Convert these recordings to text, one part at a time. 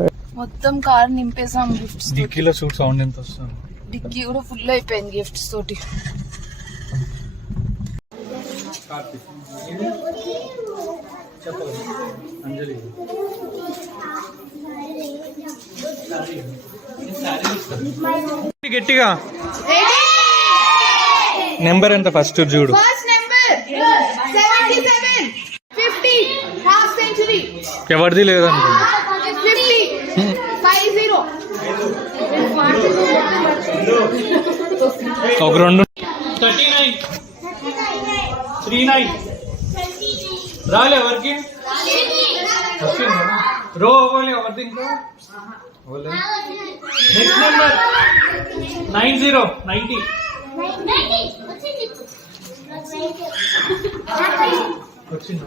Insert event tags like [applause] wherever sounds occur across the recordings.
ఉంటాయి. మొత్తం కార్ నింపేసాం గిఫ్ట్స్ డిక్కీలో చూడు సౌండ్ ఎంత వస్తుంది. డిక్కీ కూడా ఫుల్ అయిపోయింది గిఫ్ట్స్ తోటి. అంజలి గట్టిగా. నెంబర్ ఎంత ఫస్ట్ చూడు. ఎవరిది జీరో ఒక రెండు. Thirty nine. Three nine. రాలే ఎవరికి? వచ్చిందా? రో అవ్వాలి ఎవరిది ఇంకా? Next number nine zero. Ninety వచ్చిందా.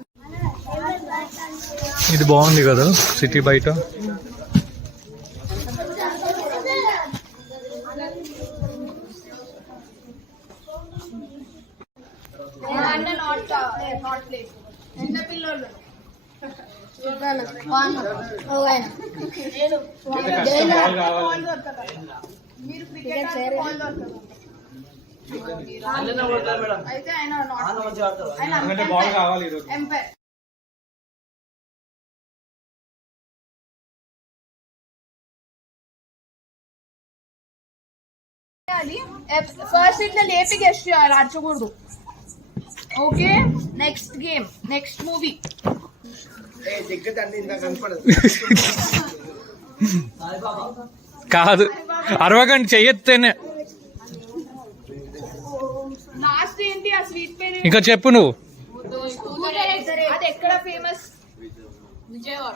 ఇది బాగుంది కదా సిటీ బయట? అయితే ఆయన not- ఆయన ఎందుకంటే బాల్ కావాలి ఈరోజు. ఎంపైర్ ఫస్ట్ ఇట్లా లేపి గెస్ట్ చేయాలి అరచకూడదు. Okay next game next movie కాదు. అరవకండి చెయ్యొత్తేనే. లాస్ట్ ఏంటి? ఆ స్వీట్ పేరు ఇంకా చెప్పు నువ్వు. అది ఎక్కడ ఫేమస్ విజయవాడ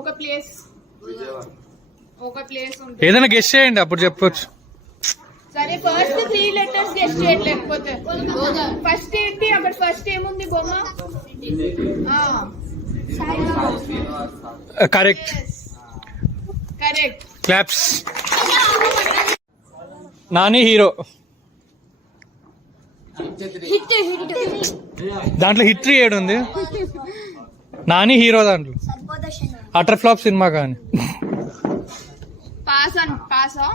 ఒక ప్లేస్ ఒక ప్లేస్ ఉంటుంది ఏదైనా గెస్ట్ చేయండి అప్పుడు చెప్పొచ్చు. సరే ఫస్ట్ త్రీ లెటర్స్ గెస్ట్ చేయండి లేకపోతే. ఫస్ట్ ఏంటి? అక్కడ ఫస్ట్ ఏముంది బొమ్మ? Correct correct claps Nani hero దాంట్లో హిట్రీ ఏడు ఉంది. నాని హీరో దాంట్లో? అటర్ ఫ్లాప్ సినిమా కానీ. పాస్ అన్ పాసా?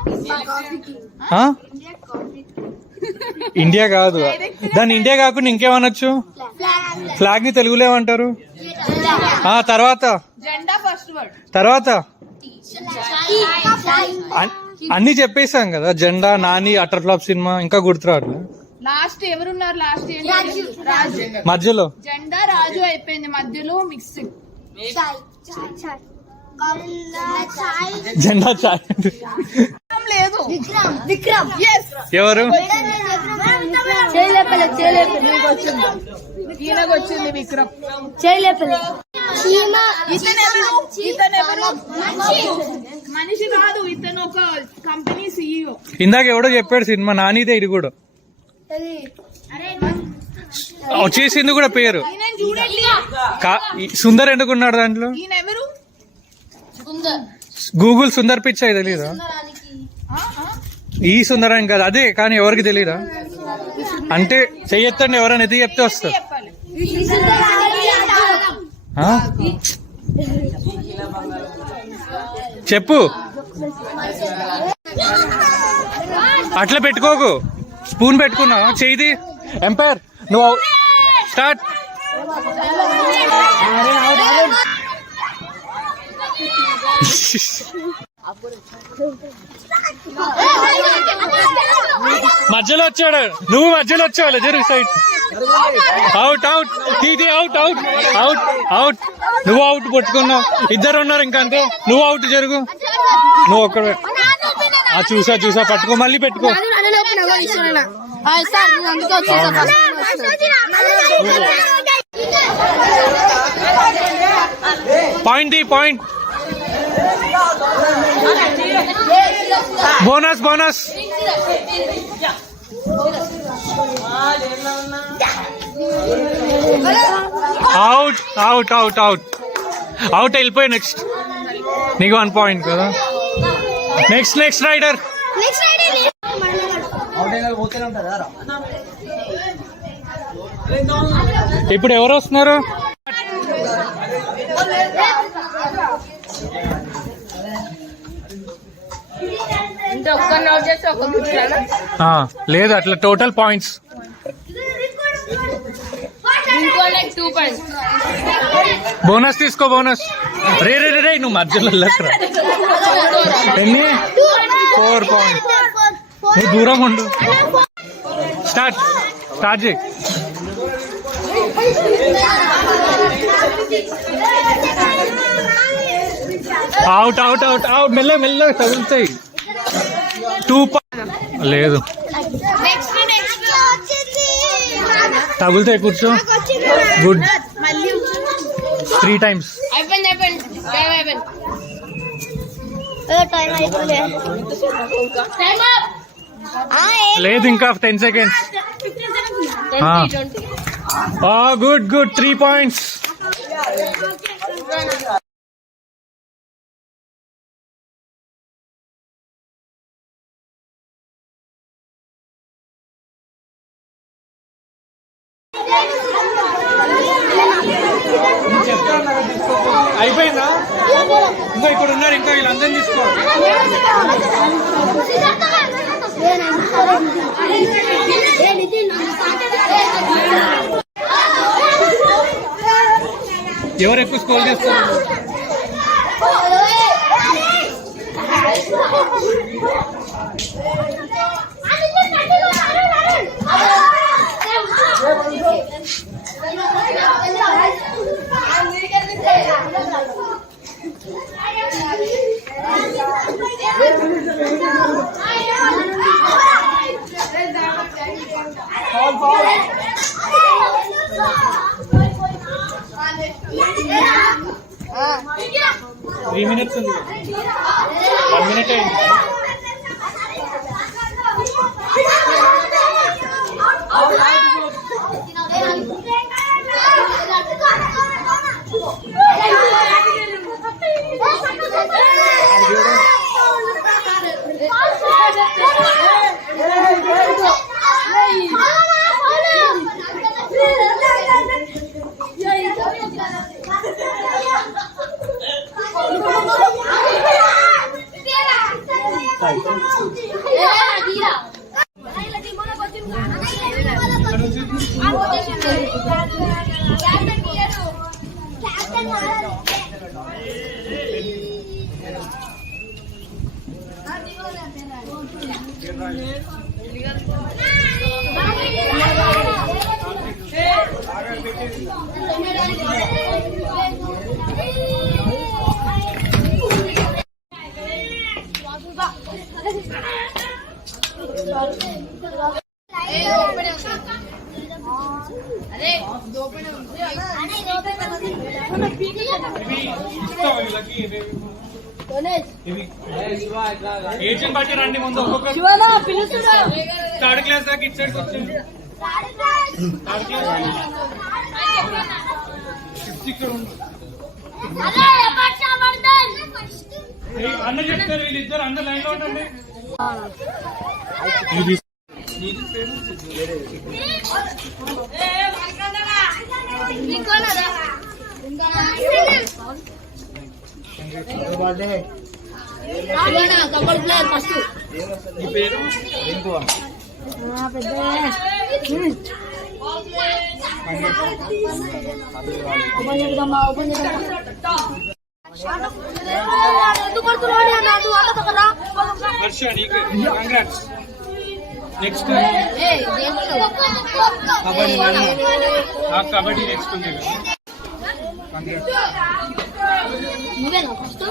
ఇండియా కాదు. దాన్ని ఇండియా కాకుండా ఇంకేమనొచ్చు? ఫ్లాగ్ని తెలుగులో ఏమంటారు? ఆ తర్వాత? జెండా ఫస్ట్ వర్డ్. తర్వాత? అన్- అన్ని చెప్పేసాం కదా. జెండా నాని అటర్ ఫ్లాప్ సినిమా ఇంకా గుర్తురావట్లే. లాస్ట్ ఎవరున్నారు లాస్ట్ మధ్యలో? జెండా రాజు అయిపోయింది. మధ్యలో మిక్సింగ్ జెండా చాయ్. లేదు. ఎవరు? చేయలేపలే చేయలేపలే నీకు వచ్చింది ఈయనకు వచ్చింది విక్రమ్. చేయలేపలే చీమా. ఇతను ఎవరు? ఇతను ఎవరు? మనిషి. కాదు ఇతను ఒక కంపెనీ సీఈఓ. ఇందాక ఎవడో చెప్పాడు సినిమా నానిదే ఇది కూడా. వచ్చేసింది కూడా పేరు. సుందర్ ఎందుకున్నాడు దాంట్లో? గూగుల్ సుందర్ పిచ్చా తెలీదా. ఈ సుందరం కాదు అదే కానీ ఎవరికి తెలీదా? అంటే చెయ్యొత్తండి ఎవరైనా ఎత్తి చెప్తే వస్తారు? చెప్పు. అట్లా పెట్టుకోకు. స్పూన్ పెట్టుకున్నా చేయిది ఎంపైర్ నువ్వు స్టార్ట్ [laughs] [laughs] మధ్యలో వచ్చాడు. నువ్వు మధ్యలో వచ్చావు జరుగు side out out TT out out out out నువ్వు అవుట్ పట్టుకున్నావు. ఇద్దరు ఉన్నారు ఇంకా అంతే. నువ్వు అవుట్ జరుగు. నువ్వు ఒక్కడే. చూసా చూసా. పట్టుకో మళ్ళీ పెట్టుకో. Point point bonus bonus. Out out out out out వెళ్ళిపోయి నెక్స్ట్ నీకు వన్ పాయింట్ కదా. నెక్స్ట్ నెక్స్ట్ రైడర్ ఇప్పుడు ఎవరు వస్తున్నారు అంటే ఒక్కరిని అవుట్ చేస్తే ఒక్క కూర్చోాలా ఆ, లేదు అట్లా టోటల్ పాయింట్స్ ఇంకో లైక్ టూ పాయింట్స్ బోనస్ తీసుకో బోనస్ రే రే రే రే నువ్వు మధ్యలో వెళ్ళకురా ఎన్ని? ఫోర్ పాయింట్ నువ్వు దూరం ఉండు. స్టార్ట్ స్టార్ట్ చేయి. అవుట్ అవుట్ అవుట్ అవుట్ మెల్ల మెల్ల తగులుతాయి. టూ లేదు. తగులుతాయి కూర్చో. గుడ్. Three times. లేదు ఇంకా ten seconds. Good good. Three points. అయిపోయిందా? ఇంకా ఇక్కడ ఉన్నారు ఇంకా వీళ్ళందరినీ తీసుకో. ఎవరు ఎక్కువ స్కోల్ చేస్తారు? త్రీ మినిట్స్ ఉంది వన్ మినిట్ అయింది అదే ఏజెంట్ బట్టి రండి ముందు ఒక్కొక్క థర్డ్ క్లాస్ దాకా ఇటు సైడ్కి వచ్చింది థర్డ్ క్లాస్ ఫిఫ్త్ ఇక్కడ ఉంది ఏయ్, అన్న చెప్తారు వీళ్ళిద్దరు అన్న లైన్లో ఉండండి. కబడ్డీ ప్లేయర్ ఫస్ట్ పేరు? ఓపెన్ చేద్దామా ఓపెన్ చేద్దాం నెక్స్ట్ కబడ్డీ కబడ్డీ నెక్స్ట్ ఉంది నువ్వేనా ఫస్ట్